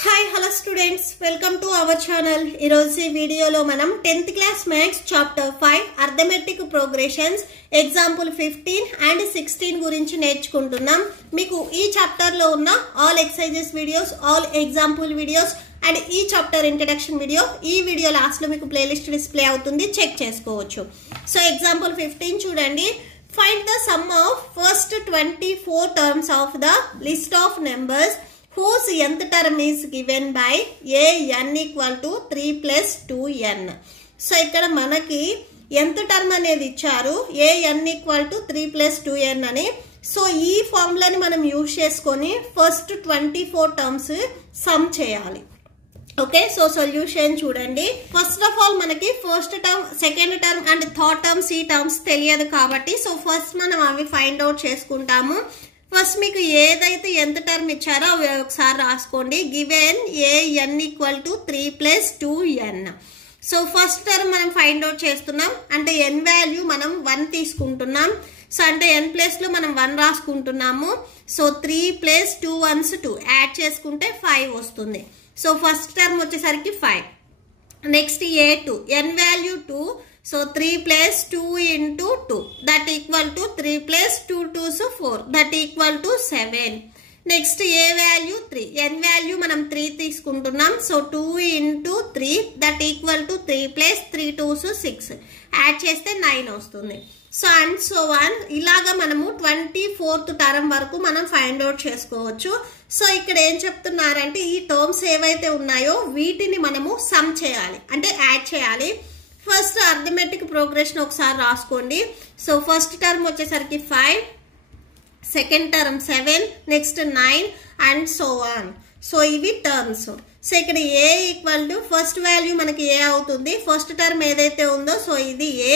Hi, hello students. Welcome to our channel. ఈరోజు వీడియోలో మనం 10th class maths chapter 5 arithmetic progressions example 15 and 16 గురించి నేర్చుకుంటున్నాం. మీకు ఈ చాప్టర్ లో ఉన్న all exercises videos, all example videos and ఈ చాప్టర్ ఇంట్రడక్షన్ వీడియో ఈ వీడియో లాస్ట్ లో మీకు ప్లేలిస్ట్ డిస్ప్లే అవుతుంది, చెక్ చేసుకోవచ్చు. సో ఎగ్జాంపుల్ 15 చూడండి. Find the sum of first 24 terms of the list of numbers whose nth term is given by an equal to 3 plus 2n. So ఇక్కడ మనకి nth term అనేది ఇచ్చారు, an equal to 3 plus 2n అని. So ఈ ఫార్ములాని మనం use చేసుకొని first 24 terms sum చేయాలి. Okay, so solution చూడండి. ఫస్ట్ ఆఫ్ ఆల్ మనకి first term, second term and third terms ఈ టర్మ్స్ తెలియదు కాబట్టి సో ఫస్ట్ మనం అవి ఫైండ్ అవుట్ చేసుకుంటాము. ఫస్ట్ మీకు ఏదైతే ఎంత టర్మ్ ఇచ్చారో అవి ఒకసారి రాసుకోండి. Given an equal to 3 plus 2n. So first term మనం ఫైండ్ అవుట్ చేస్తున్నాం అంటే n వాల్యూ మనం 1 తీసుకుంటున్నాం. సో అంటే n ప్లస్ లో మనం 1 రాసుకుంటున్నాము. సో 3 ప్లస్ 2 1s 2 యాడ్ చేసుకుంటే 5 వస్తుంది. సో ఫస్ట్ టర్మ్ వచ్చేసరికి 5. Next a2 n value 2. So 3 plus 2 into 2 that equal to 3 plus 2 2s 4 that equal to 7. Next a value 3, n value మనం 3 తీసుకుంటున్నాం. So 2 into 3 that equal to 3 plus 3 2s 6 add చేస్తే 9 వస్తుంది. So and so one ఇలాగా మనము 24th term వరకు మనం find out చేసుకోవచ్చు. So ఇక్కడ ఏం చెప్తున్నారంటే ఈ టర్మ్స్ ఏవైతే ఉన్నాయో వీటిని మనము సమ్ చేయాలి అంటే యాడ్ చేయాలి. ఫస్ట్ అర్థమెటిక్ ప్రోగ్రెషన్ ఒకసారి రాసుకోండి. సో ఫస్ట్ టర్మ్ వచ్చేసరికి 5, second term 7, next 9 and so on. So ఇవి టర్మ్స్. సో ఇక్కడ A equal to first value మనకి ఏ అవుతుంది, ఫస్ట్ టర్మ్ ఏదైతే ఉందో సో ఇది A.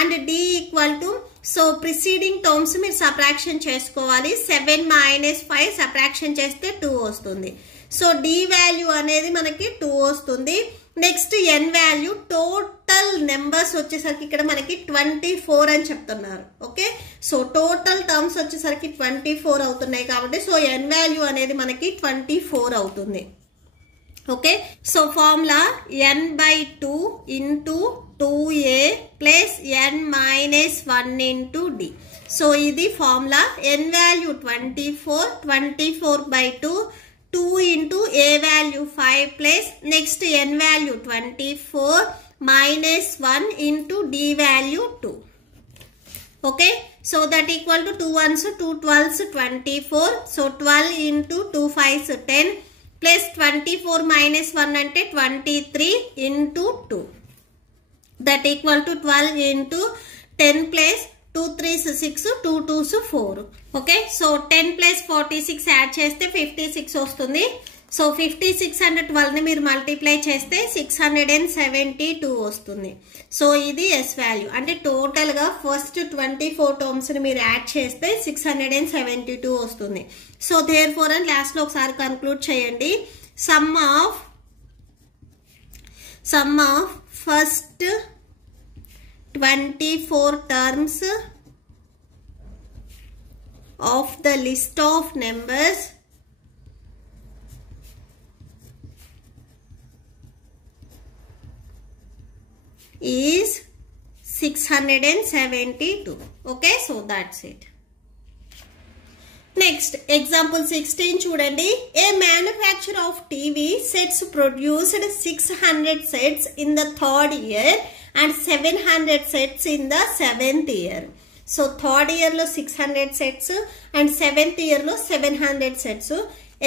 And D equal to so preceding terms మీరు సబ్ట్రాక్షన్ చేసుకోవాలి. 7 మైనస్ 5 సబ్ట్రాక్షన్ చేస్తే 2 వస్తుంది. సో డి వాల్యూ అనేది మనకి 2 వస్తుంది. నెక్స్ట్ ఎన్ వాల్యూ టోటల్ నెంబర్స్ వచ్చేసరికి ఇక్కడ మనకి 24 అని చెప్తున్నారు. ఓకే, సో టోటల్ టర్మ్స్ వచ్చేసరికి 24 అవుతున్నాయి కాబట్టి సో ఎన్ వాల్యూ అనేది మనకి 24 అవుతుంది. Okay, so formula n by 2 into 2a plus n minus 1 into d. So ఇది formula. n value 24, 24 by 2, 2 into a value 5 plus next n value 24 minus 1 into d value 2. Okay, so that equal to 2 1s 2 12s 24. So 12 into 2 5s 10 plus 24 minus 1 ante 23 into 2. That equal to 12 into 10 plus 2 3s 6 2 2s 4. Okay, so 10 plus 46 add చేస్తే 56 వస్తుంది. So 56 and 12 ని మీరు multiply చేస్తే 672 వస్తుంది. So ఇది S value అంటే total గా first 24 terms ని మీరు యాడ్ చేస్తే 672 వస్తుంది. సో దేర్ ఫోర్ అని లాస్ట్ లో ఒకసారి కన్క్లూడ్ చేయండి. Some of first 24 terms of the list of numbers is 672. Okay, so that's it. Next example 16 చూడండి. A manufacturer of TV sets produced 600 sets in the third year and 700 sets in the 7th year. So third year లో 600 sets and 7th year లో 700 sets.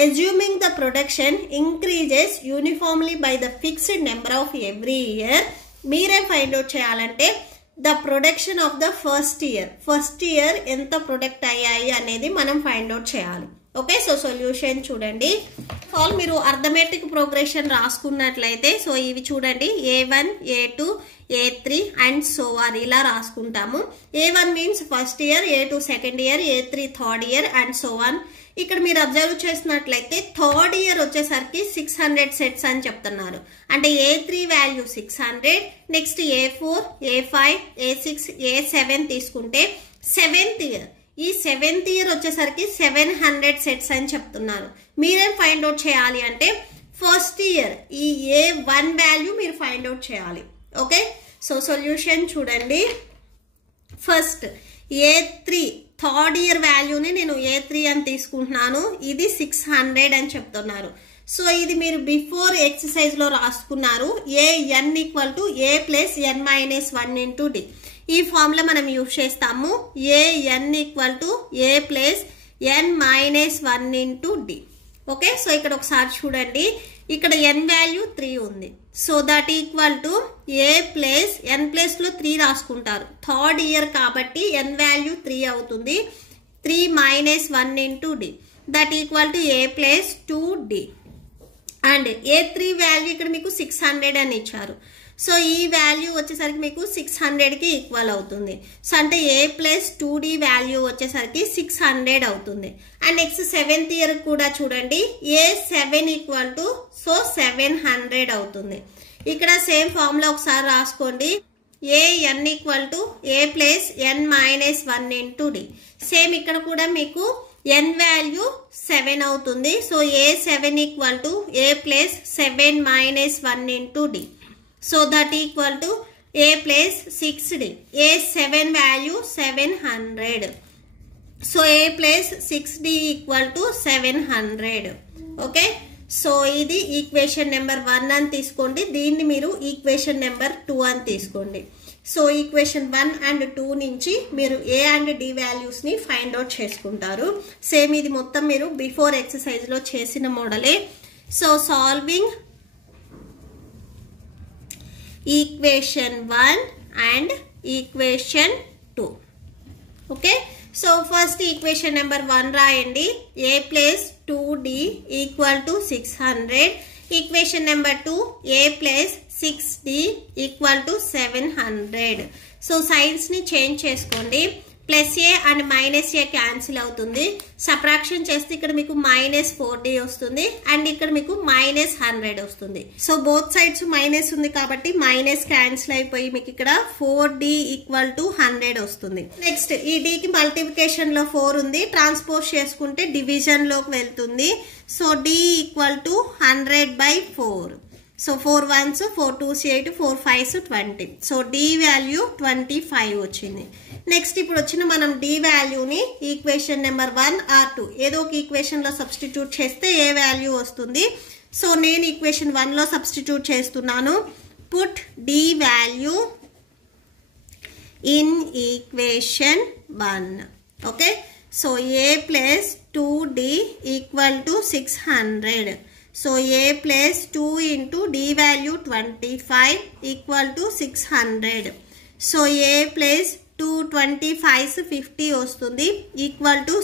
Assuming the production increases uniformly by the fixed number of every year. మీరేం find out చేయాలంటే the production of the first year ఎంత product అయ్యాయి అనేది మనం find out చేయాలి. Okay, so solution చూడండి. All మీరు అర్థమెటిక్ ప్రోగ్రెషన్ రాసుకున్నట్లయితే సో ఇవి చూడండి a1 a2 a3 and so or ఇలా రాసుకుంటాము. a1 means first year, a2 second year, a3 third year and so on. ఇక్కడ మీరు అబ్జర్వ్ చేసినట్లయితే థర్డ్ ఇయర్ వచ్చేసరికి 600 సెట్స్ అని చెప్తున్నారు. అంటే a3 value 600, next a4 a5 a6 a7 తీసుకుంటే 7th ఇయర్ ఈ 7th ఇయర్ వచ్చేసరికి 700 సెట్స్ అని చెప్తున్నారు. మీరేం ఫైండ్ అవుట్ చేయాలి అంటే ఫస్ట్ ఇయర్ ఈ A1 వాల్యూ మీరు ఫైండ్ అవుట్ చేయాలి. ఓకే, సో సొల్యూషన్ చూడండి. ఫస్ట్ A3 థర్డ్ ఇయర్ వాల్యూని నేను A3 అని తీసుకుంటున్నాను. ఇది 600 అని చెప్తున్నారు. సో ఇది మీరు బిఫోర్ ఎక్సర్సైజ్ లో రాసుకున్నారు. AN = A + n - 1 × D. ఈ ఫార్ములా మనం యూజ్ చేస్తాము. AN = A + n - 1 × D. Okay, so ఇక్కడ ఒకసారి చూడండి. ఇక్కడ n వాల్యూ 3 ఉంది. So that equal to A + n plus లో 3 రాసుకుంటారు. థర్డ్ ఇయర్ కాబట్టి n వాల్యూ 3 అవుతుంది. 3 - 1 × D. That equal to A + 2D. And A3 value ఇక్కడ మీకు 600 అని ఇచ్చారు. సో ఈ వాల్యూ వచ్చేసరికి మీకు 600కి ఈక్వల్ అవుతుంది. సో అంటే A + 2D వాల్యూ వచ్చేసరికి 600 అవుతుంది. అండ్ నెక్స్ట్ 7th ఇయర్ కూడా చూడండి. A7 = 700 అవుతుంది. ఇక్కడ సేమ్ ఫార్ములా ఒకసారి రాసుకోండి. AN = A + n - 1 × D. Same ఇక్కడ కూడా మీకు n వాల్యూ 7 అవుతుంది. So A7 = A + 7 - 1 × D. So that equal to A + 6D. A7 value 700. So A + 6D = 700. Okay, so ఇది ఈక్వేషన్ నెంబర్ 1 అని తీసుకోండి. దీన్ని మీరు ఈక్వేషన్ నెంబర్ 2 అని తీసుకోండి. సో ఈక్వేషన్ 1 అండ్ 2 నుంచి మీరు A అండ్ D వాల్యూస్ ని ఫైండ్ అవుట్ చేసుకుంటారు. సేమ్ ఇది మొత్తం మీరు బిఫోర్ ఎక్సర్సైజ్ లో చేసిన మోడలే. So solving equation 1 and equation 2. Okay, so first equation number 1 రాయండి. A + 2D = 600. Equation number 2 A + 6D = 700. So signs ని చేంజ్ చేసుకోండి. +A అండ్ -A క్యాన్సిల్ అవుతుంది. సబ్ట్రాక్షన్ చేస్తే ఇక్కడ మీకు -4D వస్తుంది అండ్ ఇక్కడ మీకు -100 వస్తుంది. సో బోత్ సైడ్స్ మైనస్ ఉంది కాబట్టి మైనస్ క్యాన్సిల్ అయిపోయి మీకు ఇక్కడ 4D = 100 వస్తుంది. నెక్స్ట్ ఈ D కి మల్టిప్లికేషన్ లో 4 ఉంది. ట్రాన్స్పోజ్ చేసుకుంటే డివిజన్ లోకి వెళ్తుంది. So D = 100/4. So 4 1s 4 2s 8 4 5s 20. So D value 25 వచ్చింది. నెక్స్ట్ ఇప్పుడు వచ్చిన మనం D వాల్యూని ఈక్వేషన్ నెంబర్ 1 ఆర్ 2 ఏదో ఒక ఈక్వేషన్ లో సబ్స్టిట్యూట్ చేస్తే ఏ వాల్యూ వస్తుంది. సో నేను ఈక్వేషన్ 1 లో సబ్స్టిట్యూట్ చేస్తున్నాను. Put D value in equation 1. Okay, so A + 2D = 600. So A + 2 × D value 25 = 600. So A + 2 25s 50 వస్తుంది =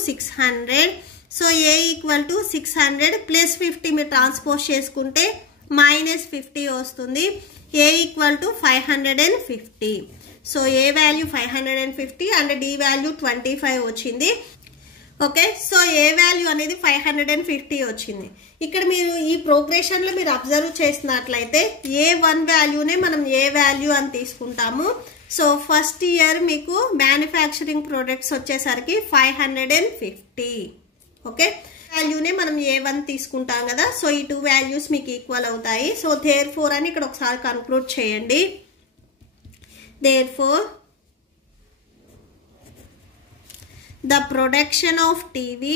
600. సో A = 600 + 50 మీరు ట్రాన్స్పోజ్ చేసుకుంటే -50 వస్తుంది. A = 550. So A value 550 and D value 25 వచ్చింది. ఓకే, సో A వాల్యూ అనేది 550 వచ్చింది. ఇక్కడ మీరు ఈ ప్రోగ్రెషన్ లో మీరు అబ్జర్వ్ చేసినట్లయితే A1 వాల్యూనే మనం A వాల్యూ అని తీసుకుంటాము. సో ఫస్ట్ ఇయర్ మీకు మ్యానుఫ్యాక్చరింగ్ ప్రొడక్ట్స్ వచ్చేసరికి 550. ఓకే, వాల్యూనే మనం A1 తీసుకుంటాం కదా. సో ఈ 2 వాల్యూస్ మీకు ఈక్వల్ అవుతాయి. సో therefore అని ఇక్కడ ఒకసారి కన్క్లూడ్ చేయండి. therefore the production of TV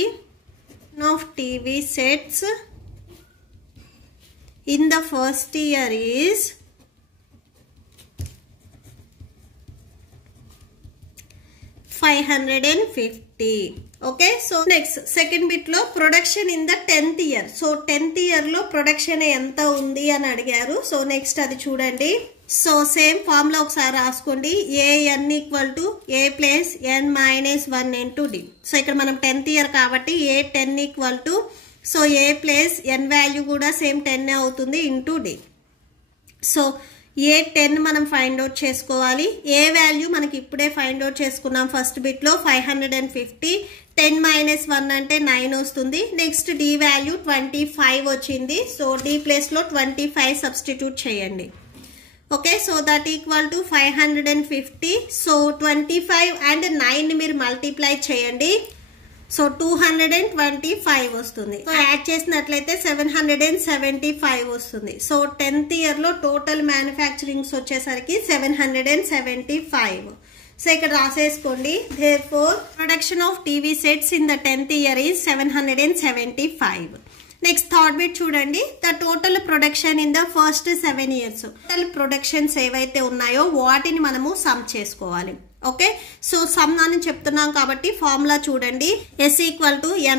sets in the first year is 550. Okay, so next second bit లో production in the 10th year. So 10th year లో ప్రొడక్షన్ ఎంత ఉంది అని అడిగారు. సో నెక్స్ట్ అది చూడండి. సో సేమ్ ఫార్ములా ఒకసారి రాసుకోండి. AN = A + n - 1 × D. So ఇక్కడ మనం 10th ఇయర్ కాబట్టి A10 = so A + n value కూడా సేమ్ 10 అవుతుంది × D. సో A10 మనం ఫైండ్ అవుట్ చేసుకోవాలి. ఏ వాల్యూ మనకి ఇప్పుడే ఫైండ్ అవుట్ చేసుకున్నాం ఫస్ట్ బిట్ లో 550. 10 - 1 అంటే 9 వస్తుంది. నెక్స్ట్ D వాల్యూ 25 వచ్చింది. సో D ప్లేస్ లో 25 సబ్స్టిట్యూట్ చేయండి. Okay, so that = 550. So 25 and 9 మీరు మల్టిప్లై చేయండి. సో 225 వస్తుంది. సో యాడ్ చేసినట్లయితే 775 వస్తుంది. సో 10th ఇయర్లో టోటల్ మ్యానుఫ్యాక్చరింగ్స్ వచ్చేసరికి 775. సో ఇక్కడ రాసేసుకోండి. Therefore, production of TV sets in the 10th year is 775. Next third bit చూడండి. The total production in the first 7 years. Total productions ఏవైతే ఉన్నాయో వాటిని మనము సమ్ చేసుకోవాలి. ఓకే, సో సమ్ అని చెప్తున్నాం కాబట్టి ఫార్ములా చూడండి. S = n/2 ×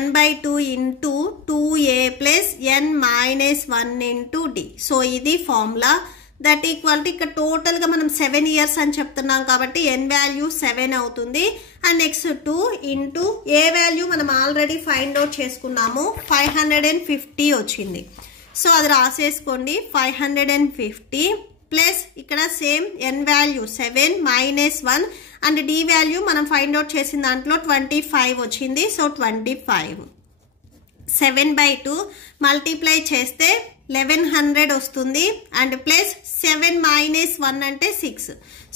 2a + n - 1 × d. So ఇది ఫార్ములా. దట్ ఈక్వల్ టు ఇక్కడ టోటల్ గా మనం 7 years అని చెప్తున్నాం కాబట్టి n వాల్యూ 7 అవుతుంది. And next 2 into A value మనం ఆల్రెడీ ఫైండ్ అవుట్ చేసుకున్నాము, 550 వచ్చింది. సో అది రాసేసుకోండి. 550 ప్లస్ ఇక్కడ same n value 7 - 1 and d value మనం ఫైండ్ అవుట్ చేసిన దాంట్లో 25 వచ్చింది. సో 25 7/2 మల్టిప్లై చేస్తే 1100 వస్తుంది. అండ్ ప్లస్ 7 - 1 అంటే 6.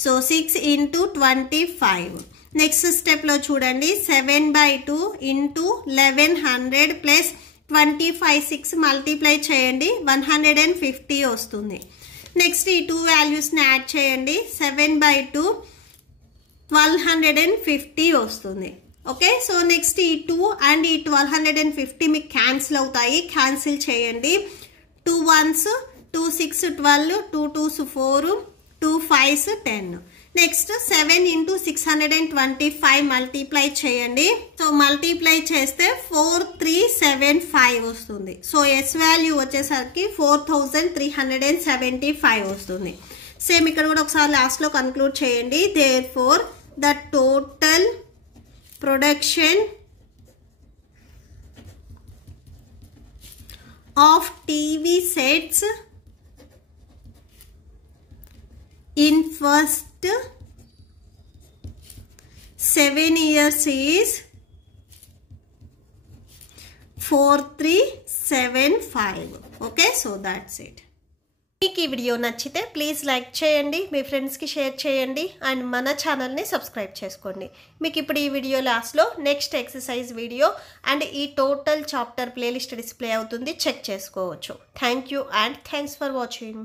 సో 6 × 25. నెక్స్ట్ స్టెప్లో చూడండి. 7/2 × 1100 ప్లస్ 25 6 మల్టిప్లై చేయండి, 150 వస్తుంది. నెక్స్ట్ ఈ 2 వాల్యూస్ని యాడ్ చేయండి. 7/2 1250 వస్తుంది. ఓకే, సో నెక్స్ట్ ఈ 2 అండ్ ఈ 1250 మీకు క్యాన్సిల్ అవుతాయి. క్యాన్సిల్ చేయండి. 2 1s 2 6 12, 2 2s 4, 2 5s 10. Next 7 × 625 multiply చేయండి. సో మల్టిప్లై చేస్తే 4375 వస్తుంది. సో ఎస్ వాల్యూ వచ్చేసరికి 4375 వస్తుంది. సేమ్ ఇక్కడ కూడా ఒకసారి లాస్ట్లో కన్క్లూడ్ చేయండి. Therefore the total production of TV sets in first 7 years is 4375. Okay, so that's it. మీకు ఈ వీడియో నచ్చితే ప్లీజ్ లైక్ చేయండి, మీ ఫ్రెండ్స్కి షేర్ చేయండి అండ్ మన ఛానల్ని సబ్స్క్రైబ్ చేసుకోండి. మీకు ఇప్పుడు ఈ వీడియో లాస్ట్లో నెక్స్ట్ ఎక్సర్సైజ్ వీడియో అండ్ ఈ టోటల్ చాప్టర్ ప్లేలిస్ట్ డిస్ప్లే అవుతుంది, చెక్ చేసుకోవచ్చు. Thank you and thanks for watching.